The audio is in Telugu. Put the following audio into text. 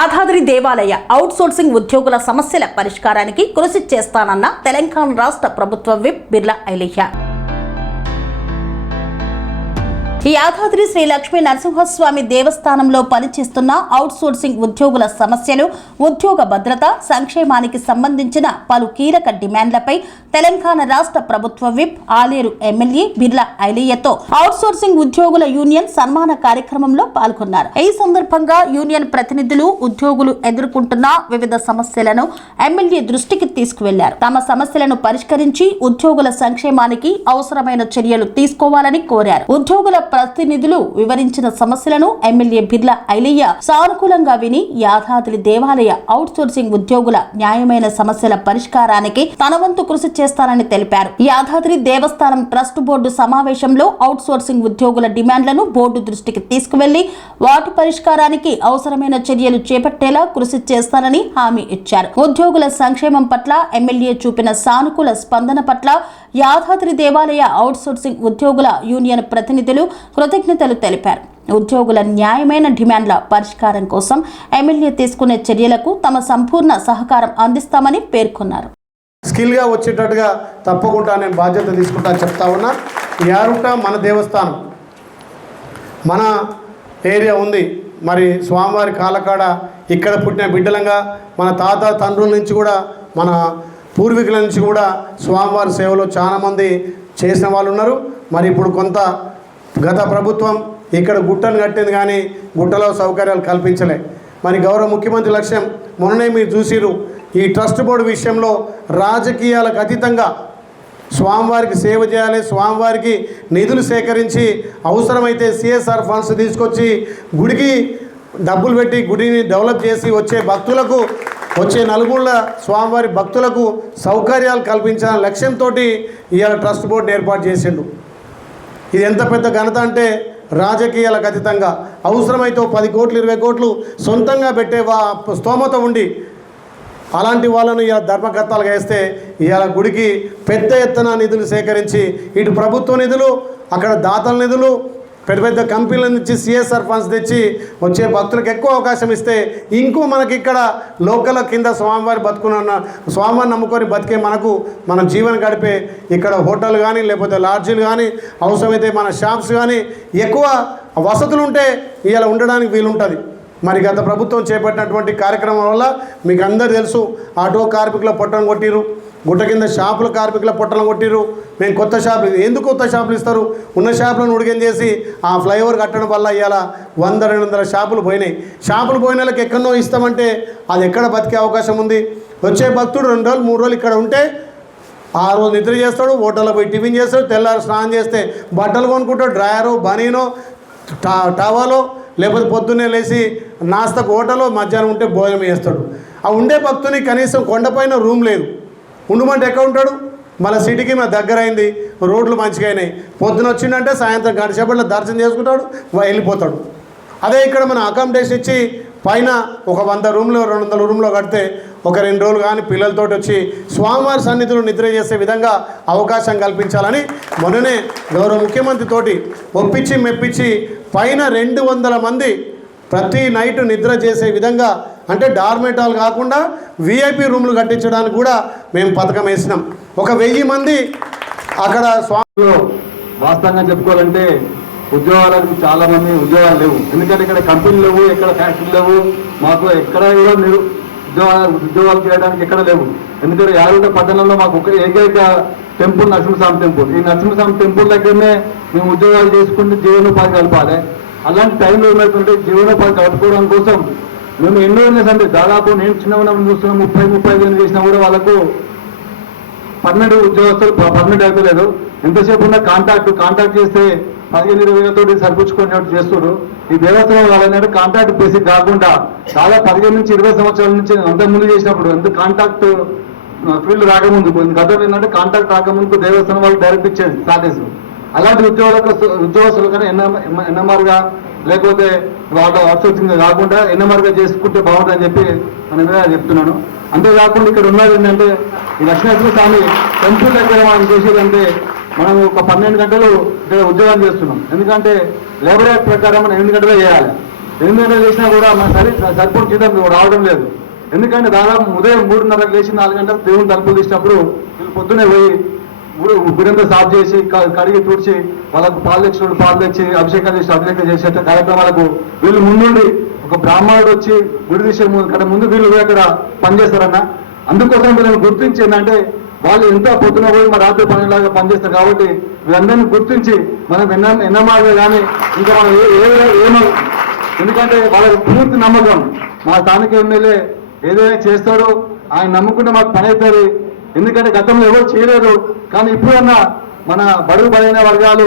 యాదాద్రి దేవాలయ అవుట్ సోర్సింగ్ ఉద్యోగుల సమస్యల పరిష్కారానికి కృషి చేస్తానన్న తెలంగాణ రాష్ట్ర ప్రభుత్వ విప్ బిర్లా ఐలయ్య. యాదాద్రి శ్రీ లక్ష్మీ నరసింహస్వామి దేవస్థానంలో పనిచేస్తున్న అవుట్ సోర్సింగ్ ఉద్యోగుల సమస్యలు, ఉద్యోగ భద్రత, సంక్షేమానికి సంబంధించిన పలు కీలక డిమాండ్లపై తెలంగాణ రాష్ట్ర ప్రభుత్వ విప్ ఆలేరు ఎమ్మెల్యే బిర్లా ఐలయ్యతో అవుట్ సోర్సింగ్ ఉద్యోగుల యూనియన్ సన్మాన కార్యక్రమంలో పాల్గొన్నారు. ఈ సందర్భంగా యూనియన్ ప్రతినిధులు ఉద్యోగులు ఎదుర్కొంటున్న వివిధ సమస్యలను ఎమ్మెల్యే దృష్టికి తీసుకువెళ్లారు. తమ సమస్యలను పరిష్కరించి ఉద్యోగుల సంక్షేమానికి అవసరమైన చర్యలు తీసుకోవాలని కోరారు. ఉద్యోగుల ప్రతినిధులు వివరించిన సమస్యలను ఎమ్మెల్యే బిర్లా ఐలయ్య సానుకూలంగా విని యాదాద్రి దేవాలయ అవుట్ సోర్సింగ్ ఉద్యోగుల న్యాయమైన సమస్యల పరిష్కారానికి తన వంతు కృషి చేస్తానని తెలిపారు. యాదాద్రి దేవస్థానం ట్రస్ట్ బోర్డు సమావేశంలో అవుట్ సోర్సింగ్ ఉద్యోగుల డిమాండ్లను బోర్డు దృష్టికి తీసుకువెళ్లి వాటి పరిష్కారానికి అవసరమైన చర్యలు చేపట్టేలా కృషి చేస్తానని హామీ ఇచ్చారు. ఉద్యోగుల సంక్షేమం పట్ల ఎమ్మెల్యే చూపిన సానుకూల స్పందన పట్ల యాదాద్రి దేవాలయ అవుట్ సోర్సింగ్ ఉద్యోగుల యూనియన్ ప్రతినిధులు కృతజ్ఞతలు తెలిపారు. ఉద్యోగుల న్యాయమైన డిమాండ్ల పరిష్కారం కోసం ఎమ్మెల్యే తీసుకునే చర్యలకు తమ సంపూర్ణ సహకారం అందిస్తామని పేర్కొన్నారు. స్కిల్గా వచ్చేటట్టుగా తప్పకుండా నేను బాధ్యత తీసుకుంటా చెప్తా ఉన్నా. యారుట మన దేవస్థానం, మన ఏరియా ఉంది. మరి స్వామివారి కాలకాడ ఇక్కడ పుట్టిన బిడ్డలంగా మన తాత తండ్రుల నుంచి కూడా మన పూర్వీకుల నుంచి కూడా స్వామివారి సేవలో చాలామంది చేసిన వాళ్ళు ఉన్నారు. మరి ఇప్పుడు కొంత గత ప్రభుత్వం ఇక్కడ గుట్టను కట్టింది కానీ గుట్టలో సౌకర్యాలు కల్పించలే. మరి గౌరవ ముఖ్యమంత్రి లక్ష్యం మొన్ననే మీరు చూసిరు. ఈ ట్రస్ట్ బోర్డు విషయంలో రాజకీయాలకు అతీతంగా స్వామివారికి సేవ చేయాలి, స్వామివారికి నిధులు సేకరించి అవసరమైతే సిఎస్ఆర్ ఫండ్స్ తీసుకొచ్చి గుడికి డబ్బులు పెట్టి గుడిని డెవలప్ చేసి వచ్చే భక్తులకు, వచ్చే నలుగుళ్ళ స్వామివారి భక్తులకు సౌకర్యాలు కల్పించాలనే లక్ష్యంతో ఇవాళ ట్రస్ట్ బోర్డుని ఏర్పాటు చేసిండు. ఇది ఎంత పెద్ద ఘనత అంటే రాజకీయాలకు అతీతంగా అవసరమైతే 10 కోట్లు 20 కోట్లు సొంతంగా పెట్టే స్తోమత ఉండి అలాంటి వాళ్ళను ఇలా ధర్మకర్తలుగా వేస్తే ఇవాళ గుడికి పెద్ద ఎత్తున నిధులు సేకరించి ఇటు ప్రభుత్వ నిధులు, అక్కడ దాతల నిధులు, పెద్ద పెద్ద కంపెనీల నుంచి సిఎస్ఆర్ ఫండ్స్ తెచ్చి వచ్చే భక్తులకు ఎక్కువ అవకాశం ఇస్తే ఇంకో మనకి ఇక్కడ లోకల్ కింద స్వామివారి బతుకున్న స్వామివారిని నమ్ముకొని బతికే మనకు మన జీవనం గడిపే ఇక్కడ హోటల్ కానీ లేకపోతే లాడ్జీలు కానీ అవసరమైతే మన షాప్స్ కానీ ఎక్కువ వసతులు ఉంటే ఇలా ఉండడానికి వీలుంటుంది. మరి గత ప్రభుత్వం చేపట్టినటువంటి కార్యక్రమం వల్ల మీకు అందరు తెలుసు, ఆటో కార్మికుల పొట్టను కొట్టిరు, గుట్ట కింద షాపుల కార్మికుల పొట్టలను కొట్టిరు. మేము కొత్త షాపులు ఎందుకు కొత్త షాపులు ఇస్తారు? ఉన్న షాపులను ఉడిగం చేసి ఆ ఫ్లైఓవర్ కట్టడం వల్ల ఇవాళ 100-200 షాపులు పోయినాయి. షాపులు పోయిన వాళ్ళకి ఎక్కడో ఇస్తామంటే అది ఎక్కడ బతికే అవకాశం ఉంది? వచ్చే భక్తుడు 2 రోజులు 3 రోజులు ఇక్కడ ఉంటే ఆ రోజు నిద్ర చేస్తాడు, హోటల్లో పోయి టిఫిన్ చేస్తాడు, తెల్లారు స్నానం చేస్తే బట్టలు కొనుక్కుంటాడు, డ్రాయరు, బనీనో, టవలో, లేకపోతే పొద్దున్నే లేచి నాస్తకు హోటలో, మధ్యాహ్నం ఉంటే భోజనం చేస్తాడు. ఆ ఉండే భక్తుని కనీసం కొండపైన రూమ్ లేదు, ఉండమంటే ఎక్కడ ఉంటాడు? మళ్ళీ సిటీకి మన దగ్గర అయింది, రోడ్లు మంచిగా అయినాయి, పొద్దున వచ్చిందంటే సాయంత్రం గంట సేపట్లో దర్శనం చేసుకుంటాడు, వెళ్ళిపోతాడు. అదే ఇక్కడ మనం అకామిడేషన్ ఇచ్చి పైన ఒక 100 రూమ్లో 200 రూమ్లో కడితే ఒక 2 రోజులు కానీ పిల్లలతో వచ్చి స్వామివారి సన్నిధులు నిద్ర చేసే విధంగా అవకాశం కల్పించాలని మొన్ననే గౌరవ ముఖ్యమంత్రితోటి ఒప్పించి మెప్పించి పైన 200 మంది ప్రతి నైట్ నిద్ర చేసే విధంగా, అంటే డార్మేటాలు కాకుండా విఐపి రూములు కట్టించడానికి కూడా మేము పథకం వేసినాం. ఒక 1000 మంది అక్కడ స్వామిలో వాస్తవంగా చెప్పుకోవాలంటే ఉద్యోగాలకు చాలామంది ఉద్యోగాలు లేవు. ఎందుకంటే ఇక్కడ కంపెనీలు లేవు, ఎక్కడ ఫ్యాక్టరీలు లేవు, మాకు ఎక్కడ కూడా ఉద్యోగాలు చేయడానికి ఎక్కడ లేవు. ఎందుకంటే యాదగిరి పట్టణంలో మాకు ఒక ఏకైక టెంపుల్ నరసింహస్వామి టెంపుల్. ఈ నరసింహస్వామి టెంపుల్ దగ్గరనే మేము ఉద్యోగాలు చేసుకుంటూ జీవనోపాధి కలపాలి. అలాంటి టైంలో ఏమవుతుంటే జీవనోపాధి కలుపుకోవడం కోసం మేము ఎన్నో అంటే దాదాపు నేను చిన్న చూస్తున్నాం 30-35 చేసినా కూడా వాళ్ళకు పర్మనెంట్ ఉద్యోగస్తులు పర్మనెంట్ అయిపోలేదు. ఎంతసేపు ఉన్న కాంటాక్ట్ చేస్తే 15-20 తోటి సరిపుచ్చుకునేట్టు చేస్తున్నారు. ఈ దేవస్థానం వాళ్ళంటే కాంట్రాక్ట్ బేసిక్ కాకుండా చాలా 15 నుంచి 20 సంవత్సరాల నుంచి అంతకుముందు చేసినప్పుడు ఎంత కాంట్రాక్ట్ ఫీల్డ్ రాకముందు గతంలో ఏంటంటే కాంట్రాక్ట్ రాకముందుకు దేవస్థానం వాళ్ళు డైరెక్ట్ ఇచ్చేది స్టార్టేజ్. అలాంటి ఉద్యోగస్తులు కానీ ఎన్ఎంఆర్గా లేకపోతే వాళ్ళ అవుట్సోర్సింగ్ కాకుండా ఎన్ఎంఆర్గా చేసుకుంటే బాగుంటుందని చెప్పి నేను చెప్తున్నాను. అంతేకాకుండా ఇక్కడ ఉన్నది ఏంటంటే ఈ లక్ష్మీనరసింహస్వామి టెంపుల్ దగ్గర మనం చేసేదంటే మనం ఒక 12 గంటలు ఇక్కడ ఉద్యోగం చేస్తున్నాం. ఎందుకంటే లేబర్ యాక్ట్ ప్రకారం మనం 8 గంటలు చేయాలి. 8 గంటలు చేసినా కూడా మన సరిపోయిన జీతం రావడం లేదు. ఎందుకంటే దాదాపు ఉదయం 3:30కు లేచి 4 గంటలకు దేవుని తలుపులు తీసినప్పుడు వీళ్ళు పొద్దునే పోయి గుడంతా సాఫ్ చేసి కడిగి తుడిచి వాళ్ళకు పాలు తెచ్చి అభిషేకాలు చేసి అభిషేకం చేసే కార్యక్రమాలకు వీళ్ళు ముందుండి ఒక బ్రాహ్మణుడు వచ్చి గుడి తీసే ముందు వీళ్ళు అక్కడ పనిచేస్తారన్న. అందుకోసం వీళ్ళని గుర్తించి ఏంటంటే వాళ్ళు ఎంత పొద్దున పోయి మా రాత్రి పనిలాగా పనిచేస్తారు కాబట్టి వీళ్ళందరినీ గుర్తించి మనం ఎన్నమాగా కానీ ఇంకా మనం ఏమో, ఎందుకంటే వాళ్ళకి పూర్తి నమ్మకం మా స్థానిక ఎమ్మెల్యే ఏదైనా చేస్తాడో ఆయన నమ్ముకుంటే మాకు పని అవుతుంది. ఎందుకంటే గతంలో ఎవరు చేయలేదు, కానీ ఇప్పుడన్నా మన బడుగు బలైన వర్గాలు